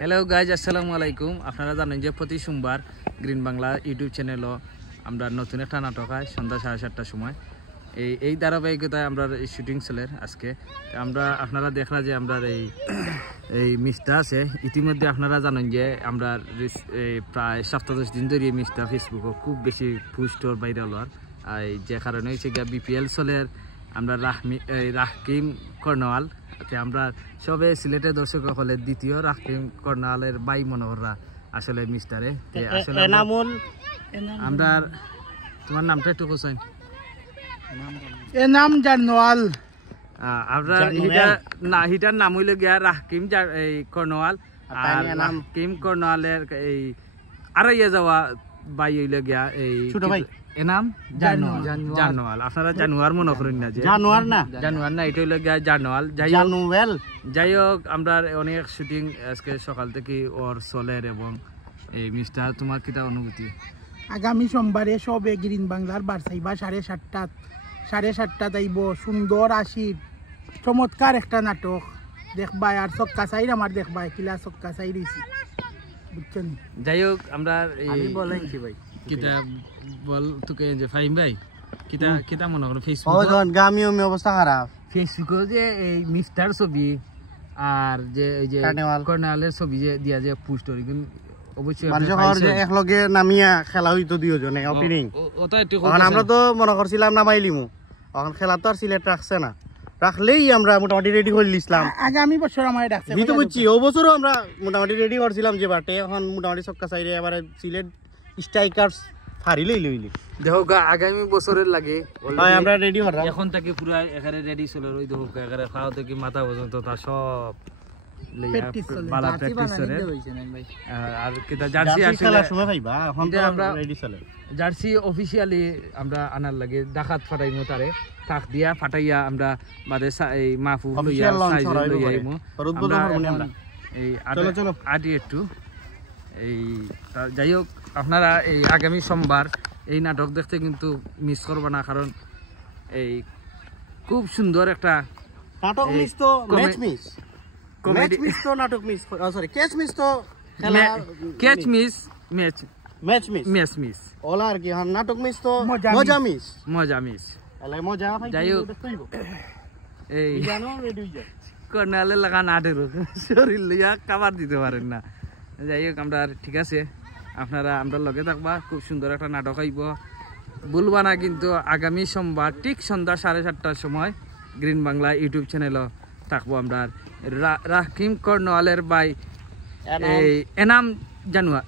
Hello guys, আসসালামু আলাইকুম। আপনারা জানেন যে প্রতি সোমবার গ্রিন বাংলা ইউটিউব চ্যানেলও আমরা নতুন একটা নাটক হয় সন্ধ্যা 7:30টার সময়। এই ধারাবাহিকতায় আমরা এই শুটিং চলের আজকে আমরা আপনারা দেখলা যে আমরা এই মিসটা আছে। ইতিমধ্যে আপনারা জানেন যে আমরা প্রায় 7-10 দিন ধরে এই মিসটা ফেসবুকে খুব বেশি পোস্টর ভাইরাল হওয়ার যে কারণে হচ্ছে গিয়া বিপিএল চলের আমরা রাহকিম কর্নওয়াল আমরা সবে সিলেটের দর্শক হলে দ্বিতীয় রাহকিম কর্নওয়ালের বাই মনোহররা আসলে মিস্টারে আসলে আমরা তোমার নামটা একটু কোসাইন নাম জানোয়াল আমরা হিটার নাম হইলে গিয়া রাহকিম কর্নওয়াল আর রাহকিম কর্নওয়ালের এই আড়াইয়া যাওয়া বাই হইলে গিয়া এই ছোট ভাই এনাম জানোয়াল। আপনারা জানোয়ার মনে করেন না, যে জানোয়ার না, এটা হইলো গিয়া জানোয়াল। যাই হোক আমরা অনেক শুটিং আজকে সকাল থেকে ওর চলের এবং এই মিস্টার তোমার কিটা অনুভূতি? আগামী সোমবারে সবে গ্রিন বাংলার বারসাইবা 7:30 আইব। সুন্দর আশির চমৎকার একটা নাটক দেখবাই আর চক্কা সাইড আমার দেখবাই কিলা চক্কা সাইড হইছি বুঝছেন। যাই হোক আমরা বলেছি ভাই কিটা বল তোকে যে ফাইম ভাই কিটা মনে করো ফেসবুক অবস্থা খারাপ। ফেসবুকে যে এই মিস্টার ছবি আর যে এই যে কর্নওয়ালের ছবি যে দিয়া যে পোস্ট করি অবশ্যই একলগে নামিয়া খেলা হইতো দুইজনে ওপেনিং। আমরা তো মনে করছিলাম নামাইলিমু, এখন খেলা তো আর সিলেট রাখছে না, রাখলেই আমরা মোটামুটি রেডি করে লিখলাম। আগামী বছর আমার ডাকছে তো বুঝছি, ও বছরও আমরা মোটামুটি রেডি করছিলাম যে বাটে এখন মোটামুটি চক্কা সাইডে এবারে সিলেট স্ট্রাইকার্স ফারিলেই লইলি। দেখো আগামী বছরের লাগে আমরা রেডি হলাম এখন থেকে পুরো এখানে রেডি চলে ওই দেখো এখানে খাওয়া থেকে মাথা পর্যন্ত তা সব বালা প্র্যাকটিস করে। আর কিটা জার্সি আসলে সময় ভাইবা এখন তো আমরা রেডি চলে জার্সি অফিশিয়ালি আমরা আনার লাগে ডাকাত ফাটাইমু তারে টাক দিয়া ফাটাইয়া আমরা বাদে এই মাহফু লইয়া সাইজ লইয়া আইমু আমরা এই আদি একটু এই। যাই হোক আপনারা এই আগামী সোমবার এই নাটক দেখতে কিন্তু মিস করবে না, কারণ এই খুব সুন্দর একটা নাটক মিস তো ম্যাচ মিস কমেডি মিস তো নাটক মিস সরি ক্যাচ মিস তো ক্যাচ মিস ম্যাচ মিস ওলা আর কি নাটক মিস তো মজা মিস এলাই মজা ভাই। যাই হোক এই জানো রেডি হই কর্নালে লাগা নাটের শরীর লইয়া কাবার দিতে পারেন না। যাই হোক আমরা ঠিক আছে, আপনারা আমরা লগে থাকবা, খুব সুন্দর একটা নাটক আইব বলবা না কিন্তু আগামী সোমবার ঠিক সন্ধ্যা 7:30টার সময় গ্রিন বাংলা ইউটিউব চ্যানেলও থাকবো আমরা রাহকিম কর্নওয়ালের বাই এই এনাম জানোয়াল।